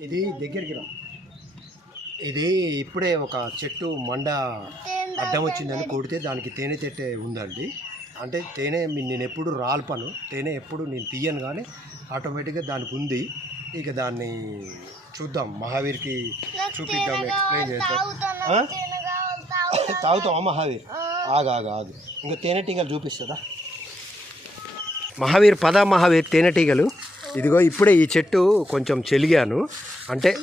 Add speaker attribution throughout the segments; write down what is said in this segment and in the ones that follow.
Speaker 1: ఇది దగ్గరికి రా. ఇది ఇప్పుడే ఒక చెట్టు మండ అడ్డం వచ్చిందని కొడితే దానికి తేనె తెట్టే ఉందండి. అంటే తేనె నేను ఎప్పుడు రాల్పను. తేనె ఎప్పుడు నేను తీయను కానీ ఆటోమేటిక్గా దానికి ఉంది. ఇక దాన్ని చూద్దాం. మహావీర్కి చూపిద్దాం ఎక్స్ప్లెయిన్ చేద్దాం. ఆ? తాగుతావా మహావీర్? ఆగు ఆగు ఆగు. ఇంకా తేనెటీగలు చూపిస్తుందా? మహావీర్ పద మహావీర్ తేనెటీగలు. ఇదిగో ఇప్పుడే ఈ చెట్టు కొంచెం చెలిగాను. అంటే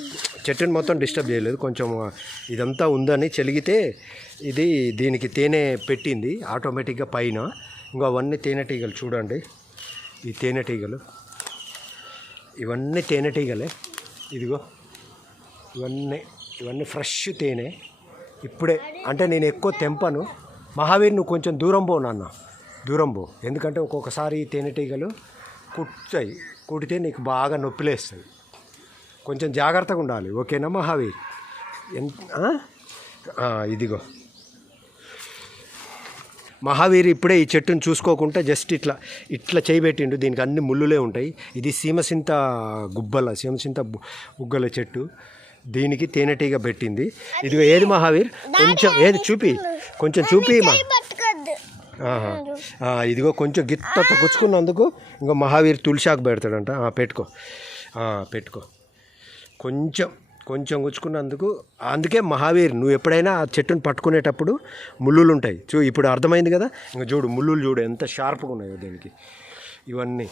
Speaker 1: చెట్టుని మొత్తం డిస్టర్బ్ చేయలేదు. కొంచెం ఇదంతా ఉందని చెలిగితే ఇది దీనికి తేనె పెట్టింది ఆటోమేటిక్గా పైన. ఇంకో అవన్నీ తేనెటీగలు చూడండి. ఈ తేనెటీగలు ఇవన్నీ తేనెటీగలే ఇదిగో ఇవన్నీ ఇవన్నీ ఫ్రెష్ తేనె. ఇప్పుడే అంటే నేను ఎక్కువ తెంపను. మహావీర్ నువ్వు కొంచెం దూరం పో నాన్న. దూరం పో. ఎందుకంటే ఒక్కొక్కసారి ఈ తేనెటీగలు కుట్టాయి కుడితే నీకు బాగా నొప్పిలేస్తాయి కొంచెం జాగ్రత్తగా ఉండాలి. ఓకేనా మహావీర్? ఎంత ఇదిగో. మహావీర్ ఇప్పుడే ఈ చెట్టును చూసుకోకుండా జస్ట్ ఇట్లా ఇట్లా చేయబెట్టిండు దీనికి అన్ని ముళ్ళులే ఉంటాయి. ఇది సీమసింత గుబ్బల సీమసింత బుగ్గల చెట్టు. దీనికి తేనెటీగ పెట్టింది. ఇదిగో ఏది మహావీర్? కొంచెం ఏది చూపి. కొంచెం చూపి మా ఇదిగో కొంచెం గిత్త గుచ్చుకున్నందుకు ఇంకో మహావీర్ తులసాకు పెడతాడంట. పెట్టుకో. పెట్టుకో. కొంచెం కొంచెం గుచ్చుకున్నందుకు అందుకే మహావీర్ నువ్వు ఎప్పుడైనా ఆ చెట్టును పట్టుకునేటప్పుడు ముళ్ళులు ఉంటాయి చూ ఇప్పుడు అర్థమైంది కదా? ఇంకా చూడు ముళ్ళులు చూడు ఎంత షార్ప్గా ఉన్నాయో దీనికి. ఇవన్నీ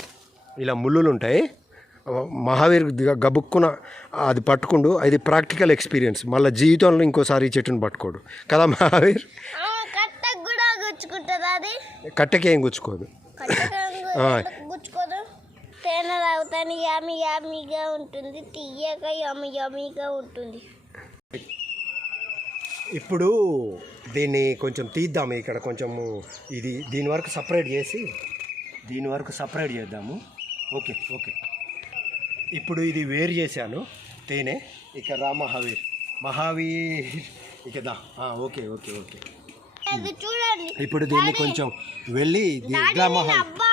Speaker 1: ఇలా ముళ్ళులు ఉంటాయి మహావీర్ గబుక్కున అది పట్టుకుండు అది ప్రాక్టికల్ ఎక్స్పీరియన్స్. మళ్ళీ జీవితంలో ఇంకోసారి ఈ చెట్టును పట్టుకోడు. కదా మహావీర్
Speaker 2: కట్టకు కూడా గుచ్చుకుంటుంది అది
Speaker 1: కట్టకేం గుచ్చుకోదు.
Speaker 2: తేనె తాగుతాను యామి యామిగా ఉంటుంది తీయక యమి యమిగా ఉంటుంది.
Speaker 1: ఇప్పుడు దీన్ని కొంచెం తీద్దాము ఇక్కడ కొంచెము ఇది దీని వరకు సపరేట్ చేసి దీని వరకు సపరేట్ చేద్దాము. Okay okay. ఇప్పుడు ఇది వేరు చేశాను తేనె ఇక రా మహావీర్ మహావీర్ ఇక దా ఓకే ఓకే ఓకే. ఇప్పుడు దీన్ని కొంచెం వెళ్ళి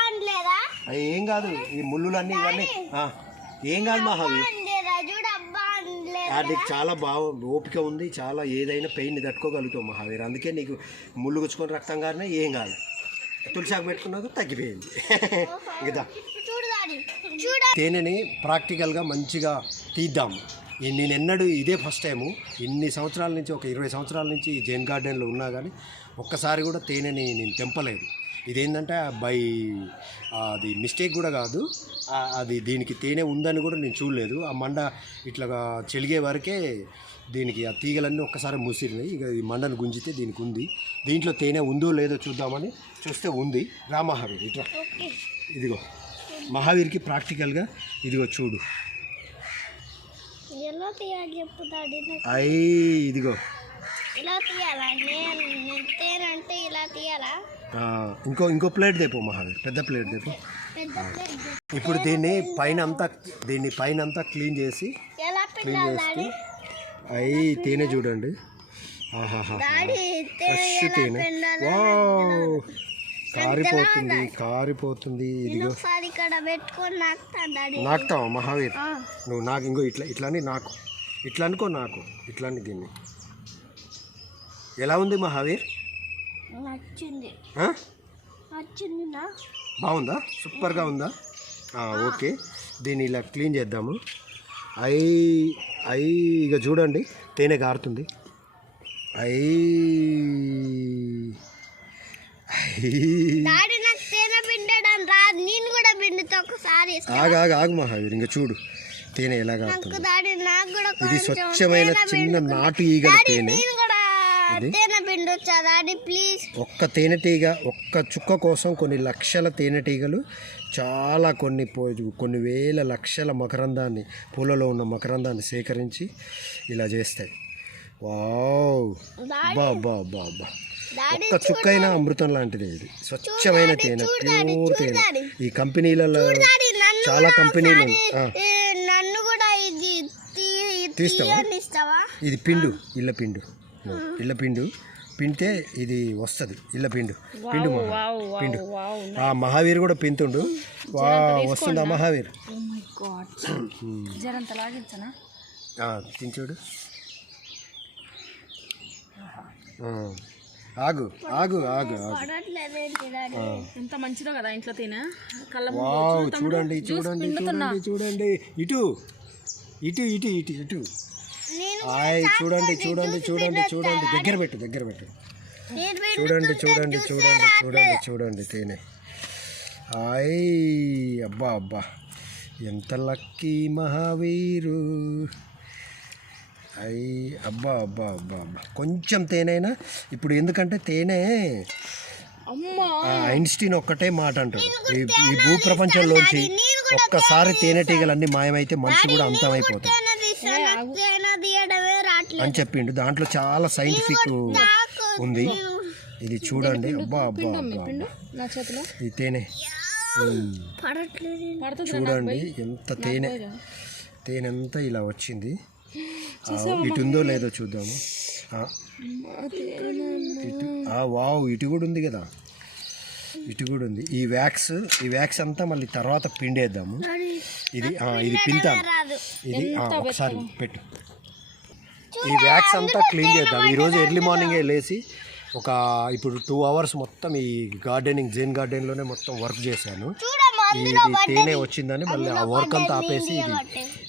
Speaker 2: అనలేదా?
Speaker 1: అయ్య, ఏం కాదు ఈ ముళ్ళులన్నీ ఇవన్నీ. ఏం కాదు ఆ, నీకు చాలా బాగా ఓపిక ఉంది చాలా ఏదైనా పెయిన్ తట్టుకోగలుగుతావు మహావీర్. అందుకే నీకు ముళ్ళు గుచ్చుకొని రక్తం గారినా ఏం కాదు. తులసాకు పెట్టుకున్నాక తగ్గిపోయింది.
Speaker 2: చూడ
Speaker 1: తేనెని ప్రాక్టికల్గా మంచిగా తీద్దాం. ఈ- నేను ఎన్నడూ ఇదే ఫస్ట్ టైము. ఇన్ని సంవత్సరాల నుంచి ఒక ఇరవై సంవత్సరాల నుంచి ఈ జైన్ గార్డెన్లో ఉన్నా కానీ ఒక్కసారి కూడా తేనెని నేను తెంపలేదు. ఇదేంటంటే బై అది మిస్టేక్ కూడా కాదు. అది దీనికి తేనె ఉందని కూడా నేను చూడలేదు. ఆ మండ ఇట్లా చెలిగే వరకే దీనికి ఆ తీగలన్నీ ఒక్కసారి మూసిరినాయి. ఇక ఈ మండను గుంజితే దీనికి ఉంది. దీంట్లో తేనె ఉందో లేదో చూద్దామని చూస్తే ఉంది. రామహావీర్ ఇట్లా ఇదిగో. మహావీర్కి ప్రాక్టికల్గా ఇదిగో చూడు.
Speaker 2: ఎలా తీయాలి చెప్పు దాడి నాకు?
Speaker 1: అయి ఇదిగో.
Speaker 2: ఇలా తీయాలా? ఇలా తీయాలా?
Speaker 1: ఇంకో ఇంకో ప్లేట్ దేపో మహావీర్. పెద్ద ప్లేట్
Speaker 2: చేసి.
Speaker 1: ఇప్పుడు దీన్ని పైన అంతా దీన్ని పైన అంతా క్లీన్ చేసి క్లీన్
Speaker 2: పిండాలి
Speaker 1: చేస్తే.
Speaker 2: డాడీ?
Speaker 1: అయి తేనె చూడండి. ఆహాహా ఫ్రెష్ తేనె. వావ్. కారిపోతుంది కారిపోతుంది ఇదిగో. నాకుతావా మహావీర్? నువ్వు నాకు ఇంకో ఇట్లా ఇట్లా నాకు. ఇట్లా అనుకో నాకు. ఇట్లా దీన్ని. ఎలా ఉంది మహావీర్? బాగుందా? సూపర్గా ఉందా? ఓకే. దీన్ని ఇలా క్లీన్ చేద్దాము. అయి అయి ఇక చూడండి. తేనె కారుతుంది అయి.
Speaker 2: డాడీ నాకు తేనె పిండడం రాదు నేను కూడా పిండుతా ఒకసారి.
Speaker 1: ఆగు ఆగు ఆగు మహావీర్ ఇంకా చూడు. తేనె ఎలా కారుతుంది
Speaker 2: నాకు డాడీ నాకు కూడా
Speaker 1: ఇది స్వచ్ఛమైన చిన్న. నాటు ఈగల తేనె.
Speaker 2: నేను కూడా తేనె పిండొచ్చా డాడీ ప్లీజ్?
Speaker 1: ఒక్క తేనెటీగ ఒక్క చుక్క కోసం కొన్ని లక్షల తేనెటీగలు చాలా కొన్ని కొన్ని వేల లక్షల మకరందాన్ని పూలలో ఉన్న మకరందాన్ని సేకరించి ఇలా చేస్తాయి. వావ్! బా బా బా బా. ఒక్క చుక్కైన అమృతం లాంటిది ఇది. స్వచ్ఛమైన తేనె ప్యూర్ తేనె. ఈ కంపెనీలలో చాలా కంపెనీలు.
Speaker 2: నన్ను కూడా ఇది
Speaker 1: తీస్తావా? ఇది పిండు ఇళ్ళ పిండు. ఇళ్ళ పిండు. పిండితే ఇది వస్తుంది ఇళ్ళ పిండు. పిండు పిండు. ఆ మహావీర్ కూడా పింతుండు. వా వస్తుందా మహావీర్? ఆ, తిని చూడు. ఆగు ఆగు ఆగు
Speaker 3: ఎంత మంచిదో కదా ఇంట్లో తిన?
Speaker 1: వావ్. చూడండి చూడండి. చూడండి చూడండి. ఇటు ఇటు ఇటు ఇటు ఇటు. హాయ్ చూడండి చూడండి చూడండి చూడండి. దగ్గర పెట్టు దగ్గర పెట్టు. చూడండి చూడండి చూడండి చూడండి చూడండి తేనె. హాయ్ అబ్బా అబ్బా. ఎంత లక్కీ మహావీరు. అయ్ అబ్బా అబ్బా అబ్బా అబ్బా. కొంచెం తేనైనా ఇప్పుడు ఎందుకంటే తేనె ఐన్స్టీన్ ఒక్కటే మాట అంటాడు. ఈ ఈ భూప్రపంచంలోంచి ఒక్కసారి తేనెటీగలన్నీ మాయమైతే మనిషి కూడా అంతమైపోతాయి అని చెప్పిండు. దాంట్లో చాలా సైంటిఫిక్ ఉంది. ఇది చూడండి. అబ్బా అబ్బా అబ్బా
Speaker 3: పిండు నా చేతిలో.
Speaker 1: ఈ తేనె. చూడండి ఎంత తేనె. తేనె అంతా ఇలా వచ్చింది. ఇటు ఉందో లేదో చూద్దాము. ఆ, ఇటు ఆ, వావ్ ఇటు కూడా ఉంది కదా. ఇటు కూడా ఉంది. ఈ వ్యాక్స్ ఈ వ్యాక్స్ అంతా మళ్ళీ తర్వాత పిండేద్దాము. ఇది ఆ, ఇది
Speaker 2: రాదు.
Speaker 1: ఇది ఒకసారి పెట్టు. ఈ వ్యాక్స్ అంతా క్లీన్ చేద్దాం ఈరోజు ఎర్లీ మార్నింగే లేచి ఒక ఇప్పుడు టూ అవర్స్ మొత్తం ఈ గార్డెనింగ్ జైన్ గార్డెన్లోనే మొత్తం వర్క్ చేశాను. ఇది తేనె వచ్చిందని మళ్ళీ ఆ వర్క్ అంతా ఆపేసి ఇది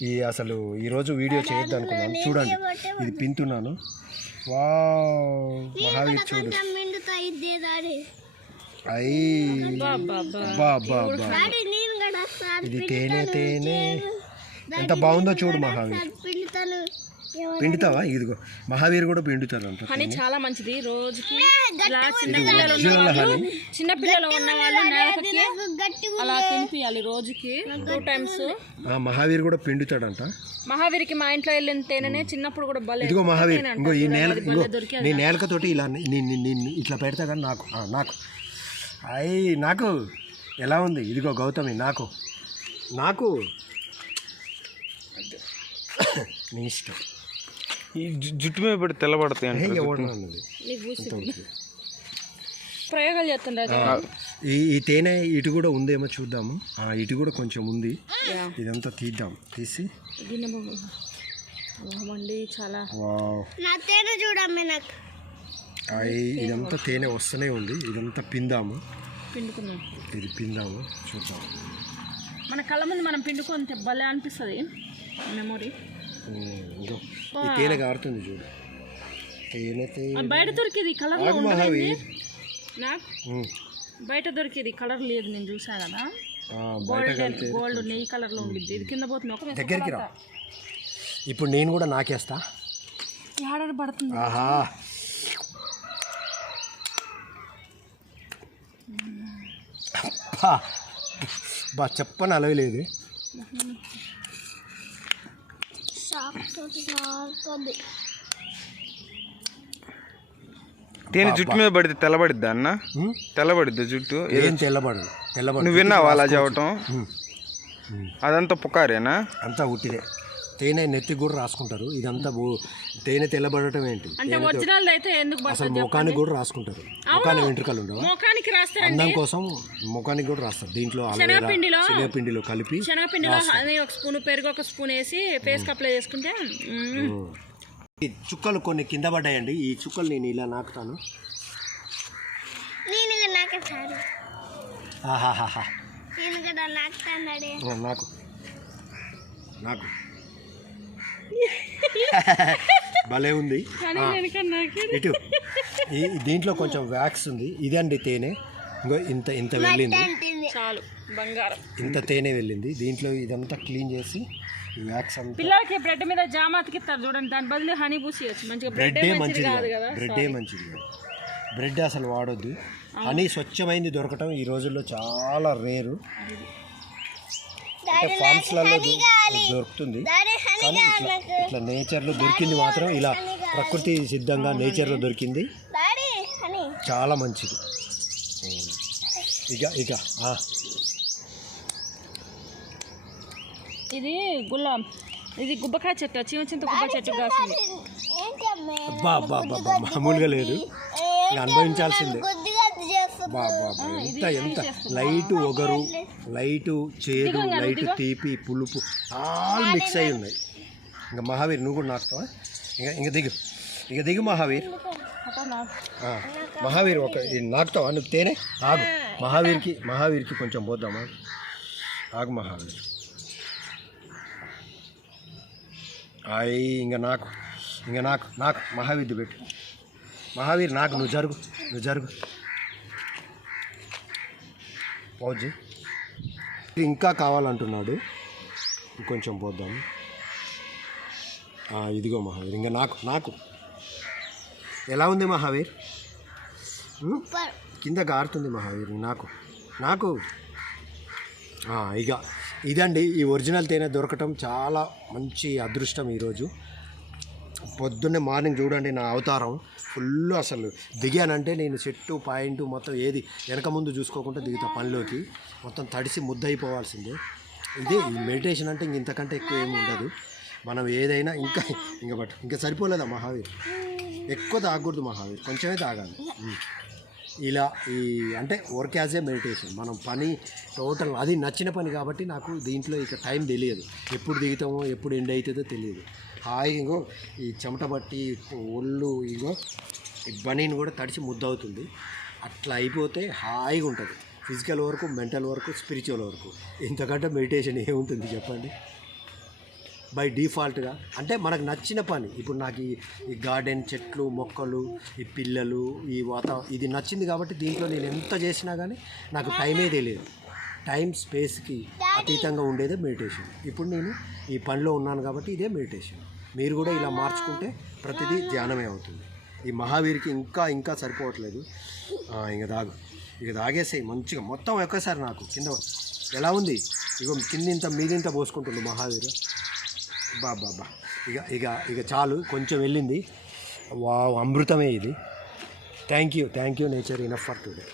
Speaker 1: ఈ అసలు ఈరోజు వీడియో చేయొద్దు అనుకున్నాను. చూడండి. ఇది పింతున్నాను. వా మహావీర్ చూడు. ఇది తేనె తేనె ఎంత బాగుందో చూడు మహావీర్.
Speaker 2: పిండుతాను
Speaker 1: పిండుతావా? ఇదిగో మహావీర్ కూడా పిండుతాడు అంట
Speaker 3: హనీ చాలా మంచిది. రోజుకి ఇలా చిన్న పిల్లలు ఉన్న వాళ్ళు చిన్న పిల్లలు ఉన్న వాళ్ళు నేలకి అలా తినిపియాలి రోజుకి టూ టైమ్స్.
Speaker 1: ఆ మహావీర్ కూడా పిండుతాడంట.
Speaker 3: మహావీరికి మా ఇంట్లో వెళ్ళిన తేనెనే చిన్నప్పుడు కూడా భలే
Speaker 1: ఇదిగో మహావీర్ ఇంకో ఈ నేల ఇంకో నీ నేలకతోటి ఇలా ఇట్లా పెడతా కానీ నాకు నాకు. అయ్యి నాకు. ఎలా ఉంది? ఇదిగో గౌతమి నాకు. నాకు. నీ ఇష్టం.
Speaker 4: ఈ జుట్టు మీద పెడితే తెల్లబడతాయి
Speaker 3: ప్రయోగాలు చేస్తుండే
Speaker 1: ఆ, ఈ ఈ తేనె ఇటు కూడా ఉందేమో చూద్దాము. ఆ, ఇటు కూడా కొంచెం ఉంది. ఇదంతా తీద్దాం. తీసి.
Speaker 3: చాలా.
Speaker 2: నా తేనె చూడమ్మే నాకు.
Speaker 1: ఆ, ఈ- ఇదంతా తేనె వస్తూనే ఉంది. ఇదంతా పిందాము.
Speaker 3: పిండుకున్నాం
Speaker 1: ఇది పిందాము. చూద్దాం.
Speaker 3: మన కళ్ళ ముందు మనం పిండుకొని భలే అనిపిస్తుంది. మెమొరీ
Speaker 1: ఈ తేనె కారుతుంది చూడు. తేనె తేనె.
Speaker 3: బయట దొరికేది కలర్ నాకు బయట దొరికేది కలర్ లేదు నేను చూసా కదా. గోల్డ్ నెయ్యి కలర్లో ఉండిద్ది. ఇది కింద పోతుంది ఒక
Speaker 1: దగ్గరికి రా. ఇప్పుడు నేను కూడా నాకేస్తా.
Speaker 3: ఏడాది పడుతుంది.
Speaker 1: ఆహా. బా చెప్పని అలవలేదు.
Speaker 2: షాప్
Speaker 4: తేనె జుట్టు మీద పడితే తెల్లబడిద్దా అన్న? తెల్లబడిద్దా జుట్టు?
Speaker 1: ఏం తెల్లబడదు. తెల్లబడదు
Speaker 4: నువ్వు విన్నావా అలా చెప్పటం
Speaker 1: ఉమ్,
Speaker 4: అదంతా పుకారేనా
Speaker 1: అంతా ఉట్టిదే. తేనె నెత్తి కూడా రాసుకుంటారు. ఇదంతా తేనె తెల్లబడటం ఏంటి?
Speaker 3: అంటే ఒరిజినల్ అయితే ఎందుకు
Speaker 1: అసలు ముఖానికి కూడా రాసుకుంటారు. ముఖానికి వెంట్రుకలు ఉండవా?
Speaker 3: ముఖానికి రాస్తే
Speaker 1: అందం కోసం ముఖానికి కూడా రాస్తారు. దీంట్లో
Speaker 3: శనగపిండిలో
Speaker 1: కలిపి
Speaker 3: శనగపిండిలో ఒక స్పూన్ పెరుగు ఒక స్పూన్ వేసి ఫేస్ అప్లై చేసుకుంటే
Speaker 1: చుక్కలు కొన్ని కింద పడ్డాయండి. ఈ చుక్కలు నేను ఇలా నాకుతాను.
Speaker 2: నాకు.
Speaker 1: నాకు. భలే ఉంది. ఇటు. దీంట్లో కొంచెం వ్యాక్స్ ఉంది. ఇదండి తేనె. ఇంకో ఇంత ఇంత వెళ్ళింది.
Speaker 3: చాలు బంగారం.
Speaker 1: ఇంత తేనె వెళ్ళింది. దీంట్లో ఇదంతా క్లీన్ చేసి వ్యాక్స్ అంతా.
Speaker 3: పిల్లలకి బ్రెడ్ మీద జామ అతికిస్తారు చూడండి. దాని బదులు హనీ పూసియచ్చు మంచిగా బ్రెడ్ మంచిది కాదు
Speaker 1: కాదు. బ్రెడ్డే మంచిది కాదు. బ్రెడ్ అసలు వాడొద్దు. హనీ స్వచ్ఛమైంది దొరకటం ఈ రోజుల్లో చాలా రేరు అంటే ఫార్మ్స్లలో దొరుకుతుంది. కానీ ఇట్లా ఇట్లా నేచర్లో దొరికింది మాత్రం ఇలా ప్రకృతి సిద్ధంగా నేచర్లో దొరికింది. చాలా మంచిది. ఇక ఇక ఆ,
Speaker 3: ఇది గుల్ల ఇది గుబ్బకాయ చెట్టు చీమ చింత గుబ్బ చెట్టు కాసింది
Speaker 1: అబ్బా అబ్బా అబ్బా మామూలుగా లేదు. అనుభవించాల్సిందే.
Speaker 2: కొద్దిగా చేస్తుంది
Speaker 1: బా బా బా, ఎంత ఎంత లైట్ ఒగరు లైట్ చేదు లైట్ తీపి పులుపు ఆల్ మిక్స్ అయి ఉన్నాయి ఇంకా మహావీర్ నువ్వు కూడా నాకుతావా ఇంకా ఇంకా దిగు. ఇక దిగు మహావీర్. మహావీర్ ఒక నాకుతావా నువ్వు తేనే? ఆగు. మహావీర్కి మహావీర్కి కొంచెం పోద్దామా? ఆగు మహావీర్. అయ్యి ఇంకా నాకు ఇంకా నాకు నాకు మహావీర్ది పెట్టు. మహావీర్ నాకు నువ్వు జరుగు నువ్వు జరుగు. పౌజీ ఇంకా కావాలంటున్నాడు. కొంచెం పోద్దాం. ఇదిగో మహావీర్ ఇంకా నాకు నాకు. ఎలా ఉంది మహావీర్? కింద గారుతుంది మహావీర్ నాకు. నాకు. ఇక ఇదండి ఈ ఒరిజినల్ తేనె దొరకటం చాలా మంచి అదృష్టం ఈరోజు. పొద్దున్నే మార్నింగ్ చూడండి నా అవతారం. ఫుల్ అసలు దిగానంటే నేను చెట్టు పాయింట్ మొత్తం ఏది వెనక ముందు చూసుకోకుండా దిగుతా పనిలోకి. మొత్తం తడిసి ముద్ద అయిపోవాల్సిందే ఇదే ఈ మెడిటేషన్ అంటే ఇంక ఇంతకంటే ఎక్కువ ఏమి ఉండదు. మనం ఏదైనా ఇంకా ఇంకా బట్ ఇంకా సరిపోలేదా మహావీర్? ఎక్కువ తాగకూడదు మహావీర్. కొంచెమే తాగాలి. ఇలా ఈ అంటే వర్క్ యాజ్ ఏ మెడిటేషన్. మనం పని టోటల్ అది నచ్చిన పని కాబట్టి నాకు దీంట్లో ఇక టైం తెలియదు. ఎప్పుడు దిగుతామో ఎప్పుడు ఎండ్ అవుతుందో తెలియదు. హాయి ఇంకో ఈ చెమట బట్టి ఒళ్ళు ఇగో ఈ బనీని కూడా తడిచి ముద్దవుతుంది. అట్లా అయిపోతే హాయిగా ఉంటుంది ఫిజికల్ వరకు మెంటల్ వరకు స్పిరిచువల్ వరకు. ఇంతకంటే మెడిటేషన్ ఏముంటుంది చెప్పండి? బై డిఫాల్ట్గా. అంటే మనకు నచ్చిన పని. ఇప్పుడు నాకు ఈ గార్డెన్ చెట్లు మొక్కలు ఈ పిల్లలు ఈ వాతావరణం ఇది నచ్చింది కాబట్టి దీంట్లో నేను ఎంత చేసినా కానీ నాకు టైమే తెలియదు. టైం స్పేస్కి అతీతంగా ఉండేదే మెడిటేషన్. ఇప్పుడు నేను ఈ పనిలో ఉన్నాను కాబట్టి ఇదే మెడిటేషన్. మీరు కూడా ఇలా మార్చుకుంటే ప్రతిదీ ధ్యానమే అవుతుంది. ఈ మహావీర్కి ఇంకా ఇంకా సరిపోవట్లేదు. ఇంక దాగు. ఇక తాగేసాయి మంచిగా. మొత్తం ఒక్కసారి నాకు కింద ఎలా ఉంది? ఇగో కిందింత మీదింత పోసుకుంటుంది మహావీరు. బా బా బా. ఇక ఇక ఇక చాలు. కొంచెం వెళ్ళింది. వా అమృతమే ఇది. Thank you thank you nature enough for today